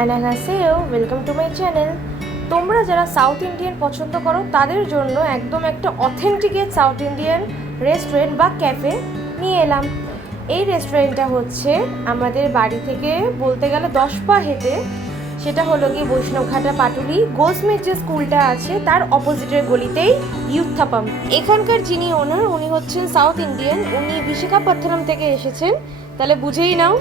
আনাহাসেও welcome to my channel. তোমরা যারা south Indian পছন্দ করো তাদের জন্য একদম একটা অথেন্টিকেট সাউথ ইন্ডিয়ান রেস্টুরেন্ট বা ক্যাফে নিয়ে এলাম। এই রেস্টুরেন্টটা হচ্ছে আমাদের বাড়ি থেকে বলতে গেলে 10 পা হেঁটে, সেটা হলো গিয়ে বৈষ্ণবঘাটা পাটুলি গোলস্মিথ যে স্কুলটা আছে তার অপোজিটের গলিতেই ইউথাপাম। এখানকার যিনি ওনার উনি হচ্ছেন সাউথ ইন্ডিয়ান, উনি বিশাখাপত্তনম থেকে এসেছেন। তাহলে বুঝেই নাও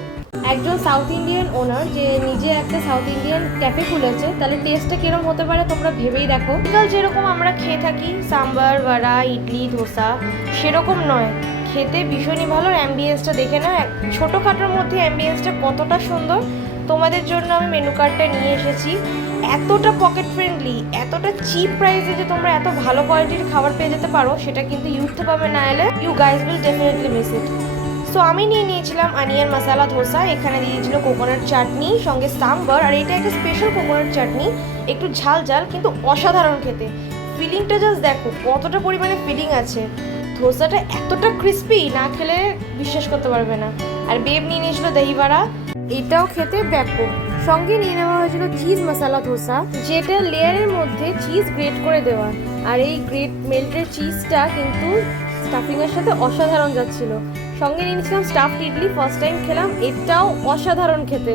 একজন সাউথ ইন্ডিয়ান ওনার যে নিজে একটা সাউথ ইন্ডিয়ান ক্যাফে খুলেছে, তাহলে টেস্টটা কিরকম হতে পারে তোমরা ভেবেই দেখো। কাল যেরকম আমরা খেয়ে থাকি সাম্বার বড়া ইডলি ধোসা, সেরকম নয়, খেতে ভীষণই ভালো। অ্যাম্বিয়েন্সটা দেখে না, ছোটোখাটোর মধ্যে অ্যাম্বিয়েন্সটা কতটা সুন্দর। তোমাদের জন্য আমি মেনু কার্ডটা নিয়ে এসেছি। এতটা পকেট ফ্রেন্ডলি, এতটা চিপ প্রাইসে যে তোমরা এত ভালো কোয়ালিটির খাবার পেয়ে যেতে পারো, সেটা কিন্তু ইউথাপামে না এলে you guys will definitely miss it. So আমি নিয়ে নিয়েছিলাম অনিয়ন মশলা ধোসা, এখানে দিয়েছিল কোকোনাট চাটনি সঙ্গে সাম্বার, আর এটা একটা স্পেশাল কোকোনাট চাটনি, একটু ঝাল ঝাল কিন্তু অসাধারণ খেতে। ফিলিংটা জাস্ট দেখো কতটা পরিমাণে ফিলিং আছে। ধোসাটা এতটা ক্রিস্পি, না খেলে বিশ্বাস করতে পারবে না। আর বেব নিয়ে নিয়েছিল দহি বড়া, এটাও খেতে ব্যাপক। সঙ্গে নিয়ে নেওয়া হয়েছিল চিজ মশলা ধোসা, যেটা লেয়ারের মধ্যে চিজ গ্রেট করে দেওয়া, আর এই গ্রেট মেল্টেড চিজটা কিন্তু স্টাফিংয়ের সাথে অসাধারণ যাচ্ছিল। সঙ্গে নিয়েছিলাম স্টাফড ইডলি, ফার্স্ট টাইম খেলাম, এটাও অসাধারণ খেতে।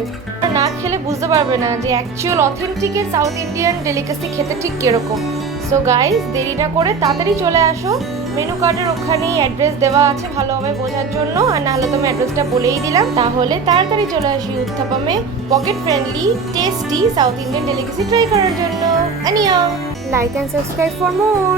না খেলে বুঝতে পারবে না যে অ্যাকচুয়াল অথেন্টিকের সাউথ ইন্ডিয়ান ডেলিকেসি খেতে ঠিক কীরকম। সো গাইজ দেরি না করে তাড়াতাড়ি চলে আসো। মেনু কার্ডের ওখানেই অ্যাড্রেস দেওয়া আছে ভালোভাবে বোঝার জন্য, আর নাহলে তুমি অ্যাড্রেসটা বলেই দিলাম। তাহলে তাড়াতাড়ি চলে আসি উত্থাপামে pocket friendly tasty south Indian delicacy try করার জন্য। আনিয়া like and subscribe for more.